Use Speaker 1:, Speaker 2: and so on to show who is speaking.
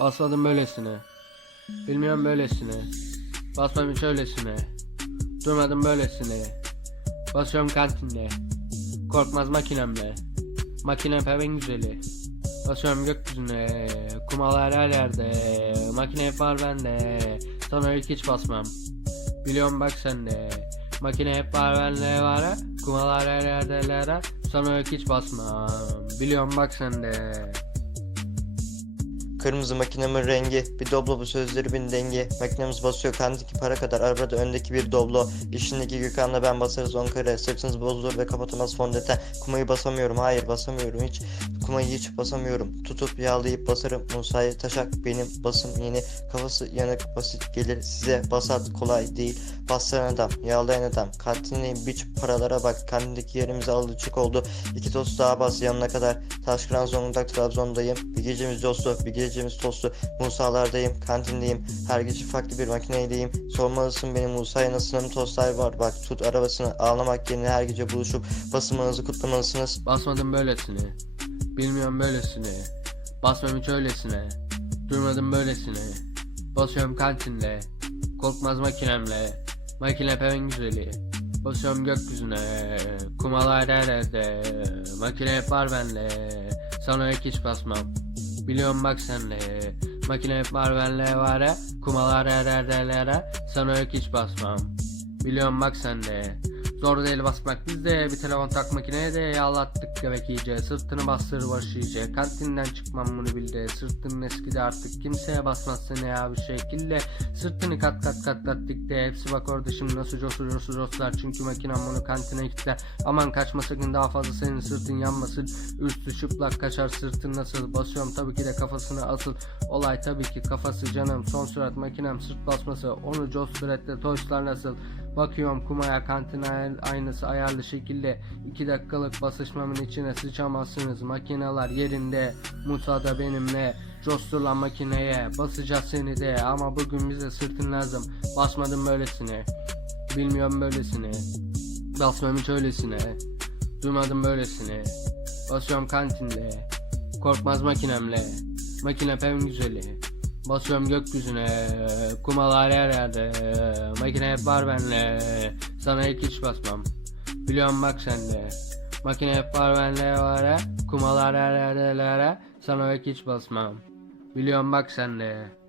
Speaker 1: Basladım böylesine. Bilmiyorum böylesine. Basmadım şöylesine. Durmadım böylesine. Basıyorum kalbimle. Korkmaz makinemle. Makinem en güzeli. Basıyorum gökyüzüne. Kumalar her yerde. Makine hep var bende. Sana ilk hiç basmam. Biliyorum bak sende. Makine hep var bende var ha. Kumalar her yerde lera. Sana ilk hiç basmam. Biliyorum bak sende.
Speaker 2: Kırmızı makinemin rengi Bir doblo bu sözleri bin dengi Makinemiz basıyor kandiki para kadar Arabada öndeki bir doblo İşindeki Gökhan'la ben basarız on kare Sırtınız bozulur ve kapatamaz fondöten Kumayı basamıyorum hayır basamıyorum hiç Kumayı hiç basamıyorum. Tutup yağlayıp basarım. Musa'yı taşak benim basım yeni. Kafası yanık basit gelir. Size basar kolay değil. Bastıran adam yağlayan adam. Kantinleyim biç paralara bak. Kantindeki yerimize alıcık oldu. İki tost daha bas yanına kadar. Taşkıran Zonguldak Trabzon'dayım. Bir gecemiz dostu bir gecemiz tostu. Musa'lardayım kantindeyim. Her gece farklı bir makineydeyim Sormalısın benim Musa'ya nasılım tostlar var. Bak tut arabasını. Ağlamak yerine her gece buluşup Basımınızı kutlamalısınız.
Speaker 1: Basmadım böylesine. Bilmiyorum böylesine. Basmam hiç öylesine. Durmadım böylesine. Basıyorum kantinde. Korkmaz makinemle. Makine hep en güzeli. Basıyorum gökyüzüne. Kumalar her yerde. Makine hep var bende. Sana ilk hiç basmam. Biliyorum bak senle. Makine hep var benle var ya. Kumalar her yerdelere. Sana ilk hiç basmam. Biliyorum bak sende. Zor değil basmak bizde. Bir telefon tak makineye de yağlattık. Demek iyice Sırtını bastır başı iyice kantinden çıkmam bunu bildi. Sırtının eskidi artık kimseye basmazsın ya bir şekilde. Sırtını kat kat kat kat dikti hepsi bak orada şimdi nasıl cosu cosu coslar Çünkü makinem bunu kantine kilitler Aman kaçma sakın daha fazla senin sırtın yanmasın. Üstü çıplak kaçar sırtın nasıl? Basıyorum tabii ki de kafasını asıl. Olay tabii ki kafası canım. Son sürat makinem sırt basması. Onu Jos Fred'de toyslar nasıl Bakıyorum kumaya kantin ay- aynısı ayarlı şekilde 2 dakikalık basışmamın içine sıçamazsınız. Makineler yerinde Musa da benimle. Costulan makineye basacağız seni de. Ama bugün bize sırtın lazım. Basmadım böylesine. Bilmiyorum böylesine. Basmam hiç öylesine. Duymadım böylesine. Basıyorum kantinde. Korkmaz makinemle. Makine en güzeli Basıyorum gökyüzüne Kumalar her yerde Makine hep var benle Sana ilk hiç basmam. Biliyorum bak sende Makine hep var benle var ya Kumalar her yerdelere Sana ilk hiç basmam. Biliyorum bak sende